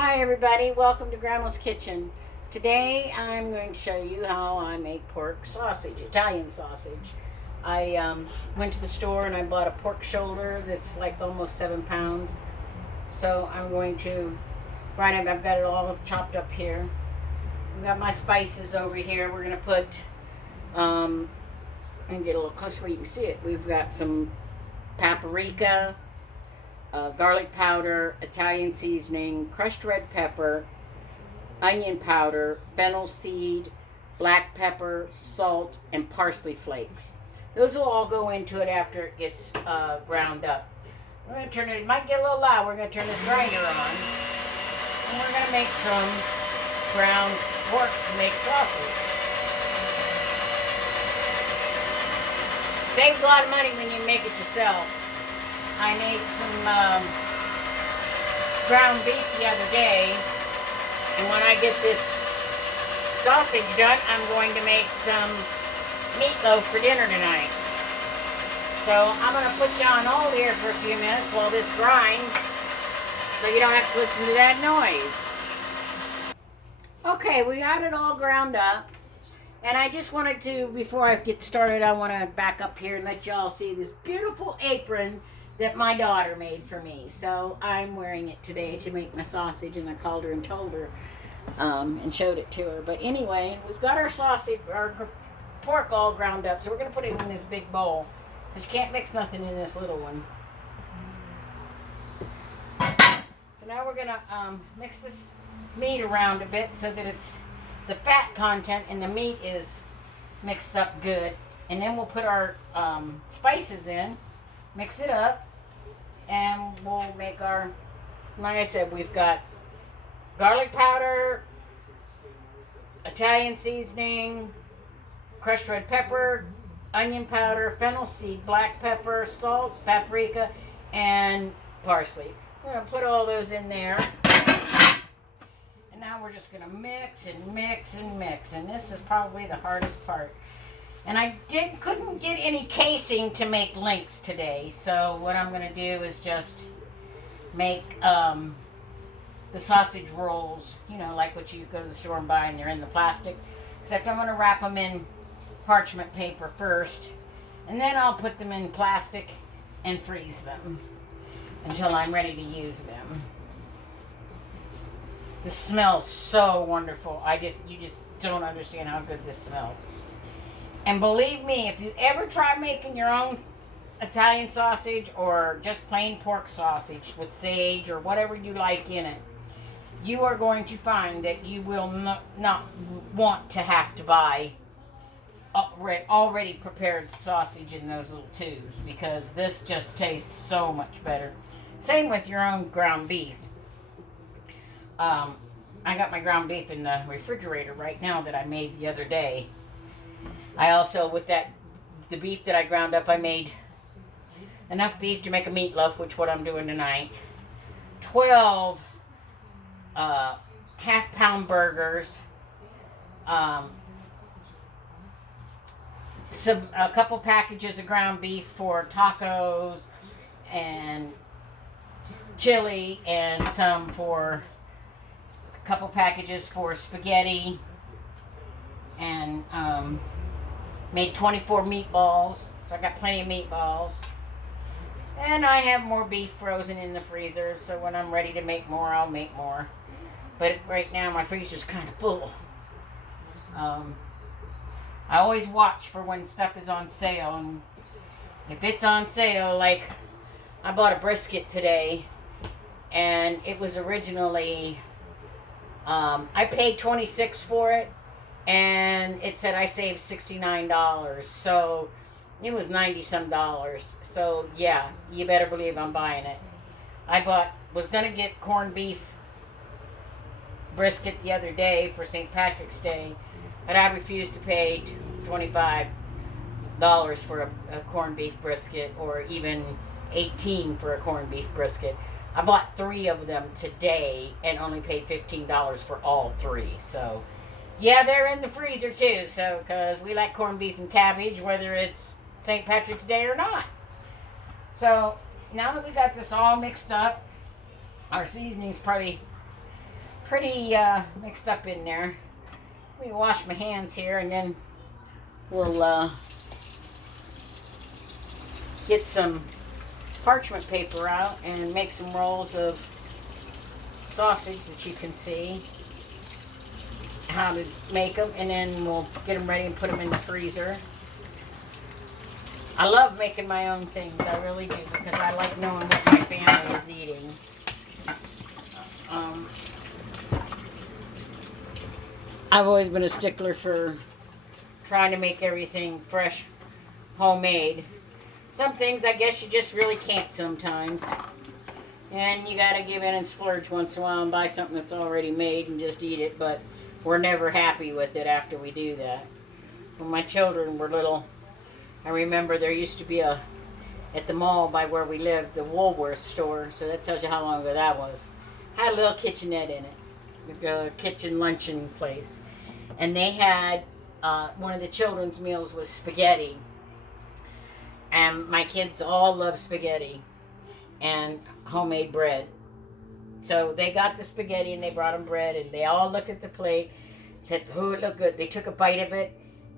Hi everybody, welcome to Grandma's Kitchen. Today I'm going to show you how I make pork sausage, Italian sausage. I went to the store and I bought a pork shoulder that's like almost 7 pounds. So I'm going to grind it. I've got it all chopped up here. I've got my spices over here. We're going to put, and get a little closer where you can see it. We've got some paprika, garlic powder, Italian seasoning, crushed red pepper, onion powder, fennel seed, black pepper, salt, and parsley flakes. Those will all go into it after it gets ground up. We're going to turn it might get a little loud. We're going to turn this grinder on. And we're going to make some ground pork to make sausage. Saves a lot of money when you make it yourself. I made some ground beef the other day, and when I get this sausage done, I'm going to make some meatloaf for dinner tonight. So I'm going to put you on hold here for a few minutes while this grinds, so you don't have to listen to that noise. Okay, we got it all ground up, and I just wanted to, before I get started, I want to back up here and let you all see this beautiful apron that my daughter made for me. So I'm wearing it today to make my sausage, and I called her and told her and showed it to her. But anyway, we've got our sausage, our pork all ground up, so we're going to put it in this big bowl because you can't mix nothing in this little one. So now we're going to mix this meat around a bit so that it's the fat content in the meat is mixed up good. And then we'll put our spices in, mix it up, and we'll make our, like I said, we've got garlic powder, Italian seasoning, crushed red pepper, onion powder, fennel seed, black pepper, salt, paprika, and parsley. We're going to put all those in there. And now we're just going to mix and mix and mix. And this is probably the hardest part. And I couldn't get any casing to make links today, so what I'm going to do is just make the sausage rolls, you know, like what you go to the store and buy, and they're in the plastic. Except I'm going to wrap them in parchment paper first, and then I'll put them in plastic and freeze them until I'm ready to use them. This smells so wonderful. You just don't understand how good this smells. And believe me, if you ever try making your own Italian sausage or just plain pork sausage with sage or whatever you like in it, you are going to find that you will not want to have to buy already prepared sausage in those little tubes, because this just tastes so much better. Same with your own ground beef. I got my ground beef in the refrigerator right now that I made the other day. I also, with the beef that I ground up, I made enough beef to make a meatloaf, which is what I'm doing tonight. 12 half-pound burgers, a couple packages of ground beef for tacos, and chili, and a couple packages for spaghetti, and made 24 meatballs, so I got plenty of meatballs. And I have more beef frozen in the freezer, so when I'm ready to make more, I'll make more. But right now, my freezer's kind of full. I always watch for when stuff is on sale, and if it's on sale, like I bought a brisket today, and it was originally, I paid $26 for it, and it said I saved $69, so it was $90-some. So yeah, you better believe I'm buying it. Was gonna get corned beef brisket the other day for St. Patrick's Day, but I refused to pay $25 for a corned beef brisket, or even $18 for a corned beef brisket. I bought 3 of them today and only paid $15 for all 3. So yeah, they're in the freezer too, so because we like corned beef and cabbage, whether it's St. Patrick's Day or not. So now that we got this all mixed up, our seasoning's probably pretty mixed up in there. Let me wash my hands here and then we'll get some parchment paper out and make some rolls of sausage that you can see how to make them, and then we'll get them ready and put them in the freezer. I love making my own things, I really do, because I like knowing what my family is eating. I've always been a stickler for trying to make everything fresh, homemade. Some things I guess you just really can't sometimes. And you gotta give in and splurge once in a while and buy something that's already made and just eat it, but we're never happy with it after we do that. When my children were little, I remember there used to be at the mall by where we lived, the Woolworth store, so that tells you how long ago that was. Had a little kitchenette in it, a kitchen luncheon place. And they had, one of the children's meals was spaghetti. And my kids all love spaghetti and homemade bread. So they got the spaghetti and they brought them bread, and they all looked at the plate, said, "Oh, it looked good." They took a bite of it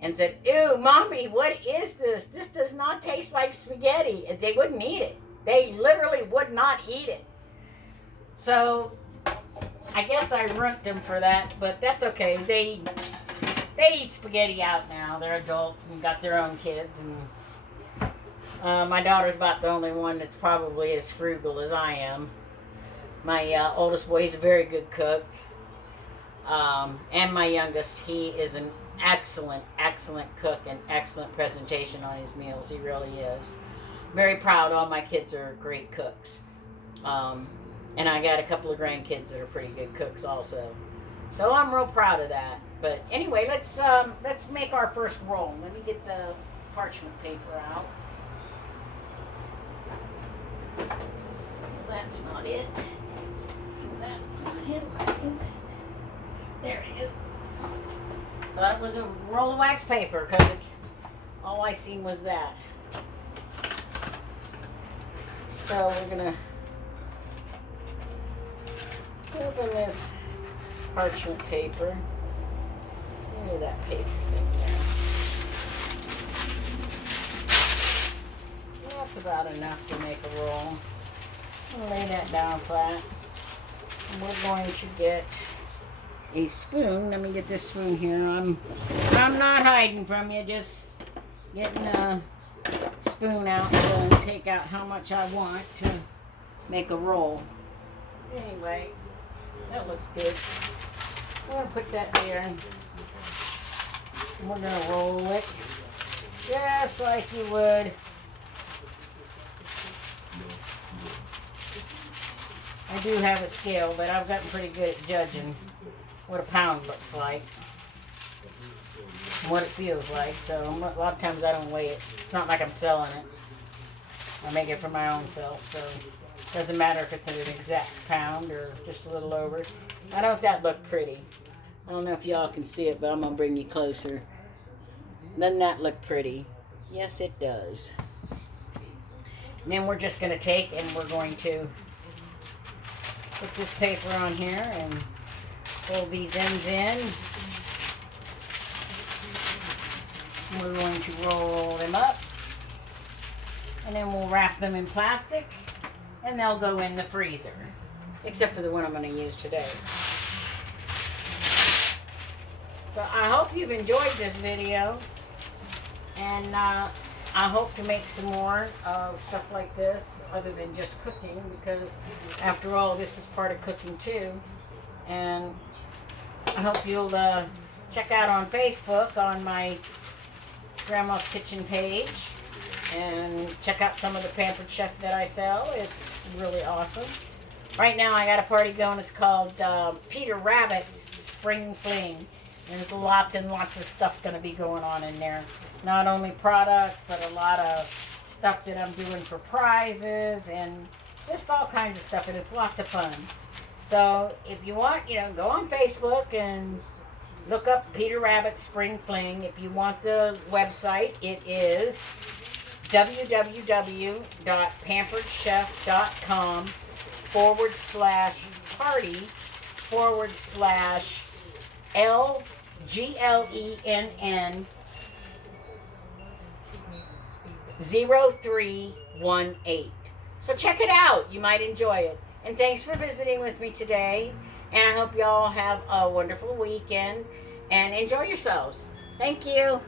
and said, "Ew, Mommy, what is this? This does not taste like spaghetti." And they wouldn't eat it. They literally would not eat it. So I guess I ruined them for that, but that's okay. They eat spaghetti out now. They're adults and got their own kids, and my daughter's about the only one that's probably as frugal as I am. My oldest boy is a very good cook, and my youngest, he is an excellent cook and excellent presentation on his meals. He really is. Very proud. All my kids are great cooks, and I got a couple of grandkids that are pretty good cooks also. So I'm real proud of that. But anyway, let's make our first roll. Let me get the parchment paper out. That's not it. That's not it. Where is it? There it is. Thought it was a roll of wax paper because all I seen was that. So we're gonna open this parchment paper. Look at that paper thing there. That's about enough to make a roll. I'll lay that down flat. And we're going to get a spoon. Let me get this spoon here. I'm not hiding from you, just getting a spoon out to take out how much I want to make a roll. Anyway, that looks good. I'm going to put that there. And we're going to roll it just like you would. I do have a scale, but I've gotten pretty good at judging what a pound looks like and what it feels like. So a lot of times I don't weigh it. It's not like I'm selling it. I make it for my own self, so it doesn't matter if it's an exact pound or just a little over. I don't that look pretty. I don't know if y'all can see it, but I'm going to bring you closer. Doesn't that look pretty? Yes, it does. And then we're just going to take and we're going to put this paper on here and fold these ends in. And we're going to roll them up. And then we'll wrap them in plastic and they'll go in the freezer. Except for the one I'm going to use today. So I hope you've enjoyed this video. And I hope to make some more of stuff like this other than just cooking, because after all, this is part of cooking too. And I hope you'll check out on Facebook on my Grandma's Kitchen page and check out some of the Pampered Chef that I sell. It's really awesome. Right now I got a party going. It's called Peter Rabbit's Spring Fling. And there's lots and lots of stuff going to be going on in there. Not only product, but a lot of stuff that I'm doing for prizes and just all kinds of stuff. And it's lots of fun. So if you want, go on Facebook and look up Peter Rabbit's Spring Fling. If you want the website, it is www.pamperedchef.com/party /LGLENN 0318. So check it out. You might enjoy it. And thanks for visiting with me today. And I hope you all have a wonderful weekend and enjoy yourselves. Thank you.